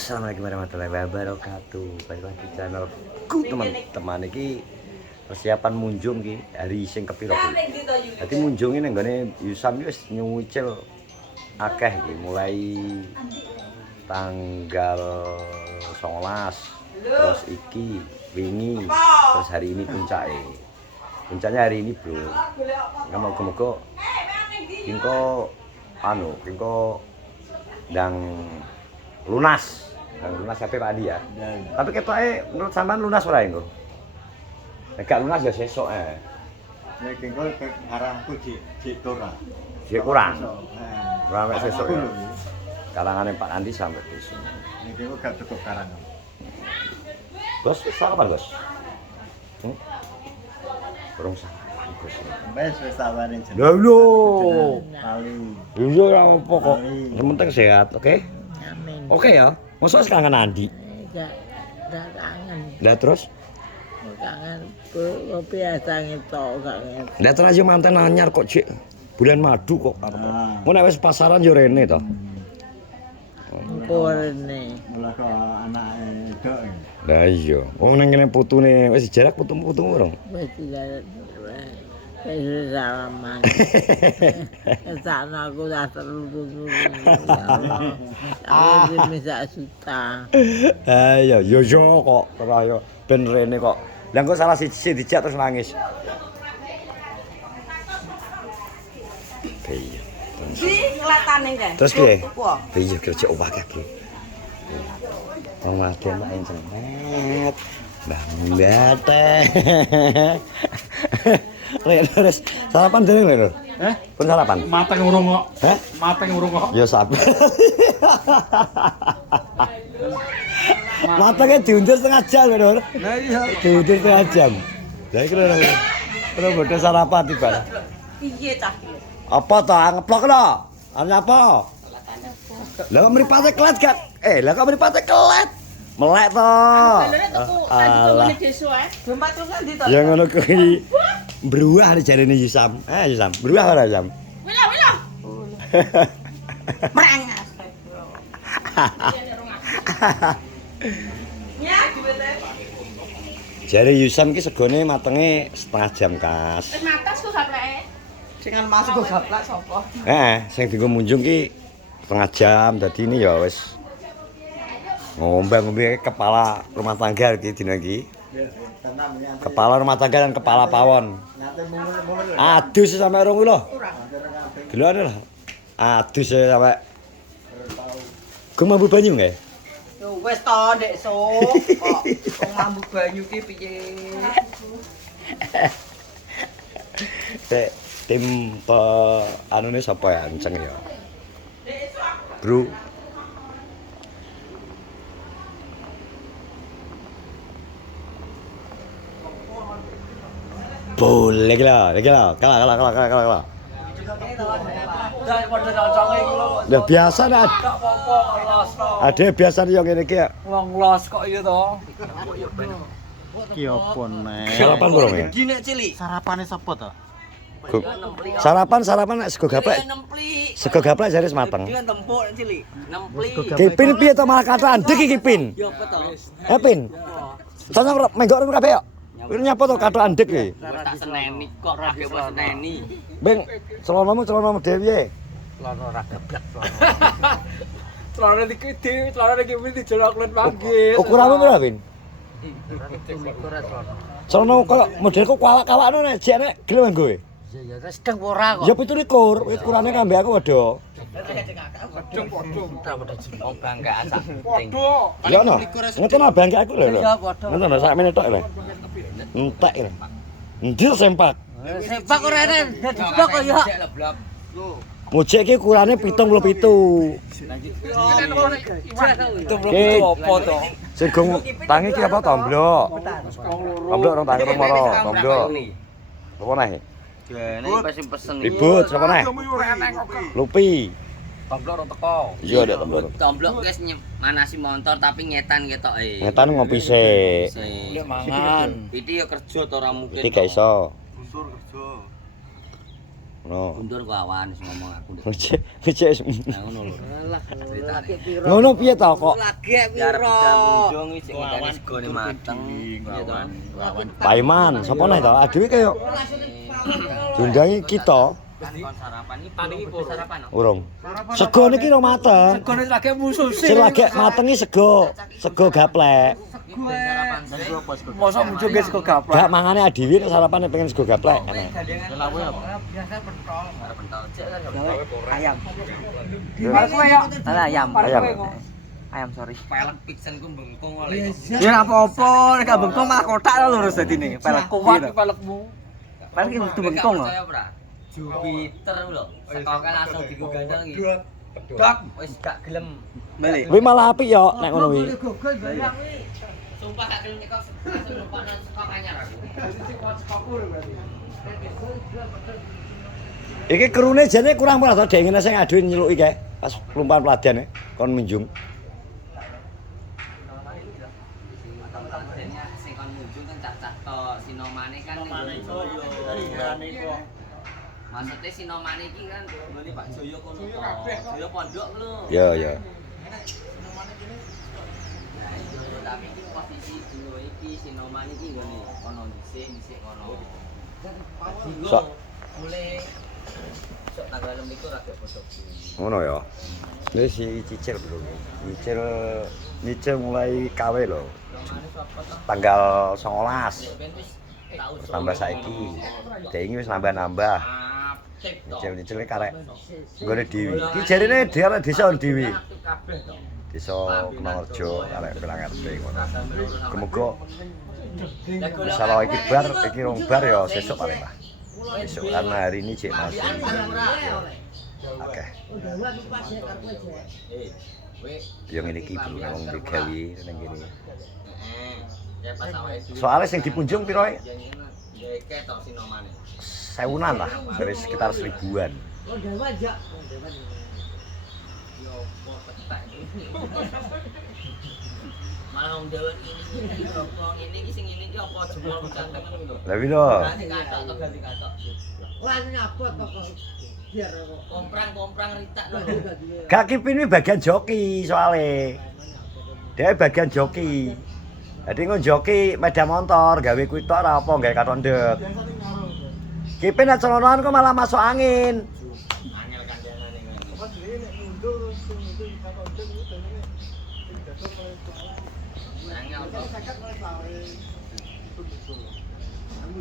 Assalamualaikum warahmatullahi wabarakatuh. Balik lagi channelku teman-teman iki persiapan munjung iki hari sing kepiro iki. Dadi munjung ini nggone Yusam wis nyucil akeh iki mulai tanggal 19 terus iki wingi terus hari ini puncake. Puncaknya hari ini, Bro. Moga-moga kingko ndang lunas. Ndang lunas sampai Pak Adi ya. Tapi ketoke menurut sampean lunas ora engko? Nek gak lunas ya sesuk Ya kengko arahku jek ora. Jek kurang. Ora mek Sesuk sesuk ya. Karangane Pak Andi sampai besok. Nek kengko gak cukup karang. Bos, sarapan, Bos? Burung sarapan, Bos. Wis sawane jeneng. Lho lho. Kali. Iya ora apa kok. Yang penting sehat, oke? Amin. Oke ya. Mosok kangen Andi. Enggak kangen. Lah terus? Kangen kopi biasa ngetok kangen. Lah terus aja manten anyar kok, Cik. Bulan madu kok. Mau nek wis pasaran yo rene to. Korene. Mulai ke anake dok. Lah iya. Wong nang kene putune wis jarak putu-putu urung. Wis tidak. Wis salaman. Sana aku dah terlalu. Aku bisa suta. Ayo yo yo kok ora yo ben rene kok. Lah kok salah siji dijak terus nangis. Iya. Di kelatane kan. Terus piye? Iya kerja obah kaki. Wong wadon mak encemet. Mbah teh. Terus sarapan dereng lho. Pun sarapan. Mateng urung kok. Hah? Mateng urung kok. Ya sabar. Matanya diundur setengah jam lho, Nur. Lah iya. Diundur setengah jam. Lah iki lho. Terus bodho sarapan tiba. Piye cah? Apa to? Ngeplok lho. Ana apa? Lah kok mripate kelet gak? Lah kok mripate kelet? Melek to. Balane tuku tadi tungune deso ae. Dompet tuku ndi to? Ya ngono kuwi. Bruwah jarene Yusam. Yusam, bruwah ora Yusam? Wila wila. Merengas. Ya, duwite. Jare Yusam ki segone matenge setengah jam kas. Wis matas kok gapleke. Dengan masuk kok gaplak sapa? Sing dienggo munjung ki setengah jam. Dadi ini ya wis ngombe kepala rumah tangga iki dina iki. Kepala rumah tangga dan kepala pawon. Adus sampe rong lho. Gelane lah. Adus sampe. Ku mambu banyu nggih? Yo wis to, Ndek So. Kok wong mambu banyu ki piye? Tim anune sapa ya anceng ya? Bro. Boleh lah, kalah. Dak padha conconge iku lho. Ya biasa nek Dak apa los to. ade biasa yo ngene iki ya. Wong los kok iya to. Ki opo nek? Sarapan burung ya? Iki nek cilik. Sarapane sapa to? Sarapan nek sego gaplek. Nemplik. Sego gaplek jare mateng. Iki kan tempuk nek cilik. Nemplik. Kipin piye to malah kata andek iki Pin? Yo apa to? Pin. Sono menggok kabeh yo. Wis nyapa to kata andek iki? Tak seneni kok ra ge seneni. Beng, celanamu dhewe piye? Celana ra geblak celana. Celana iki dhewe, celana iki wis dijolok lan panggil. Ukuranmu piro, Pin? Celana koyo model kok kwalak-kwalakno nek jek nek gelem nggo. Ya sedeng ora kok. Ya 17, ukurane kambe aku padha. Oh banggaan sak penting. Ya no. Ngeten bangke aku lho. Ya padha. Ngeten sak menit tok lho. Entek lho. Endi sempak? Sepak ora enak, diblok kok ya. Mujek iki ukurane 77. Apa to? Sing tangi iki apa tomblok? Tomblok rong tangi moro, tomblok. Apa neh? Gene pasti pesen iki. Ribut sapa neh? Lupi. Tomblok ora teko. Iya ada tomblok. Tomblok wis manasi motor tapi nyetan ketoke. Ngetan ngopi sik. Lek mangan. Iki ya kerja to ora mungkin. Iki gak iso. Busur kerja. No. Mundur kok awan wis ngomong aku. Becik. Nah ngono lho. lagi piro? Ngono piye to kok? Lagi Ya arep piro? budal kunjung wis sing ngenteni segone mateng. Iya to. Paiman, sapa nih to? Adewe kaya diundangi kita. Kon sarapan iki paling sarapan. Urung. Sego niki ro mateng. Segone lagi musuh Sing lagi matengi sego gaplek. Sarapan Mosok muncul ge sego gaplek. Gak mangane Adiwi nek sarapane pengen sego gaplek. Lawe apa? Arep pentol cek kan. Ayam. Alah ayam. Ayam. Ayam sorry. Pelek piksenku bengkong oleh. Ya apa-apa, nek gak bengkong malah kotak lurus dadine. Pelek kuat pelekmu. Pelek iki kudu bengkong lho. Jupiter lho. Sekoke langsung digugandang iki. Dok, wis gak gelem. Balik. Kuwi malah apik yo nek ngono kuwi. Sumpah gak gelem kok langsung lupakan sekok anyar aku. Iki kerune jane kurang ora to dek ngene sing aduh nyeluki kae pas lumpahan peladane kon minjung. Sing kon munjung kan cah-cah tok, sinomane kan ning Joyo. Maksudnya sinomane iki kan nggone Pak Joyo kono to. Joyo pondok lho. Ya ya. Nah, itu tapi iki posisi dulu iki sinomane iki nggone kono dhisik kono. Sok Mulai sok tanggal 6 itu rada bodok. ngono ya. Wis cicil bro. Nyicil mulai KW lho. Tanggal 19. Tambah saiki. Dek iki wis nambah-nambah. Nyicil-nyicil karek nggone dhewe. Iki jarene dhewe desa dhewe. Desa Kenarjo arek Pelang RT ngono. Kemuga misalnya iki bar, iki rong bar ya sesuk paling lah. Besok karena hari ini cek masih. Oke. Yang ini ki bro wong digawe ning kene. Soalnya sing dipunjung piro e? Sewunan lah, dari sekitar 1000-an. Malah wong dewek ini rokok ini iki sing ini iki apa jempol cantengan lho. Lah piro? Ganti katok to ganti katok. Wah nyabot kok biar Komprang ritak lho. Gak kipin ini bagian joki soalnya. Dia bagian joki. Jadi ngon joki sepeda motor, gawe kuwi tok ora apa gawe katon ndek. Kipin nek celonoan kok malah masuk angin. Angel kandhanane kan.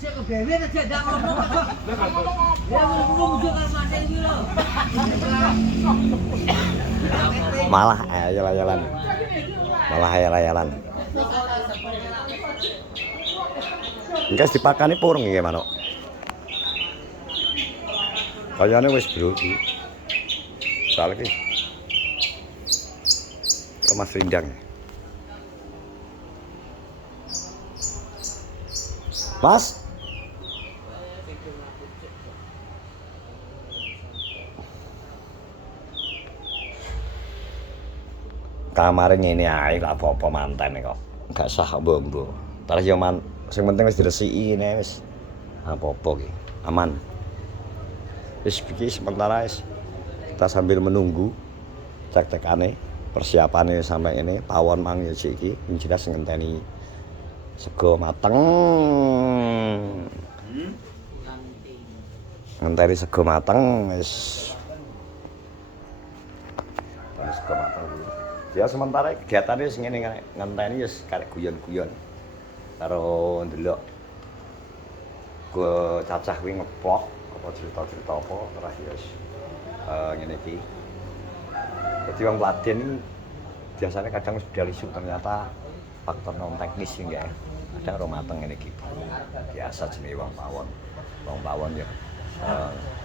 Cek ke bebek aja ndak ngomong kok. Ya ngomong juga mate iki lho. Malah ayal-ayalan. Malah ayal-ayalan. Engkas dipakani purung iki manuk. Kayane wis bro iki. Soal iki. Kok Mas Rindang. Mas. Kamare ngene ae lak apa manten kok. Enggak sah mbok. Terus yo sing penting wis diresiki ngene wis. Apa-apa ki. Aman. Wis iki sementara wis kita sambil menunggu cek-cekane persiapane sampai ini pawon mang yo iki jelas ngenteni sego mateng. Ngenteni sego mateng wis. Sego mateng. Ya sementara kegiatane wis ngene ngenteni wis karek guyon-guyon. Karo ndelok go cacah kuwi ngeplok apa cerita-cerita apa terus ya wis ngene iki. Jadi wong Klaten biasanya kadang wis budal isu ternyata faktor non teknis sih enggak ya. Kadang ora mateng ngene iki. Biasa jenenge wong pawon. Wong pawon ya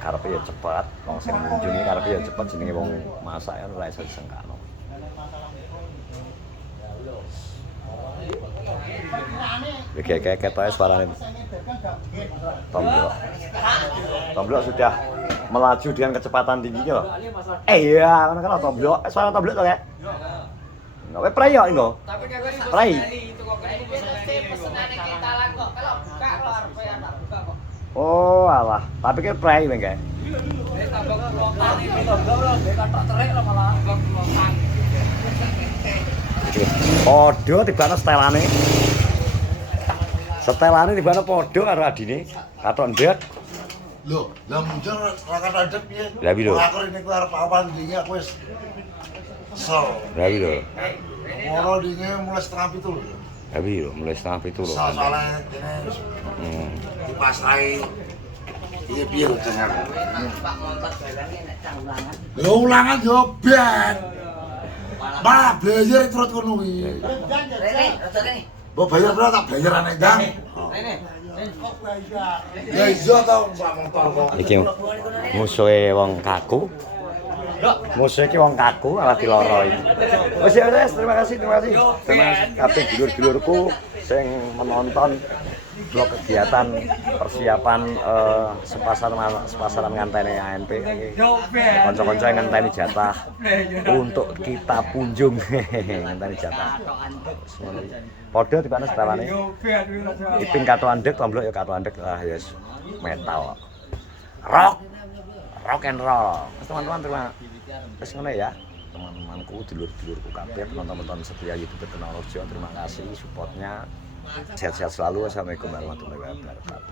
karepe ya cepet, wong sing ngunjungi karepe ya cepet jenenge wong masak ya ora iso disengkakno. Kayak ketoke suarane. Tomblok sudah melaju dengan kecepatan tinggi loh. Iya, kan tomblok. Suara tomblok to, Kak? Kowe prai yo engko. Tapi kagak Prai. pesenane kita lah kok. Kalau buka kok arep tak buka kok. Oh, alah. Tapi kan prai kowe, Kak. Padha tibane setelane. Setelane tibane padha karo adine. Katok ndek. Lho, lah muncul rakan radep piye? Lah piye lho? Aku niku arep awan dinge aku wis kesel. Lah piye lho? Ngono dinge mulai setengah 7 lho. Lah piye lho, mulai setengah 7 lho. Soalnya kene wis dipasrahi piye lho jeneng. Pak motor balane nek canglangan. Lho ulangan yo ben. Malah bayar terus ngono kuwi. Rene, rada rene. Mbok bayar berapa tak bayar aneh Dang. Rene. Ya iya tau Pak motor kok. Iki musuhe wong kaku. Musuhe iki wong kaku alah diloro iki. Wis ya wis, terima kasih. Terima kasih kabeh dulur-dulurku sing menonton vlog kegiatan persiapan sepasaran nganteni ANP iki. Kanca-kanca yang ngenteni jatah untuk kita punjung ngenteni jatah. Padha dipane setelane. Iping kato andek, tomblok ya kato andek lah ya metal. Rock and roll. Teman-teman terima wis ngono ya. Teman-temanku, dulur-dulurku kabeh, penonton-penonton setia YouTube Teknologi, terima kasih supportnya. Sehat-sehat selalu. Assalamualaikum warahmatullahi wabarakatuh.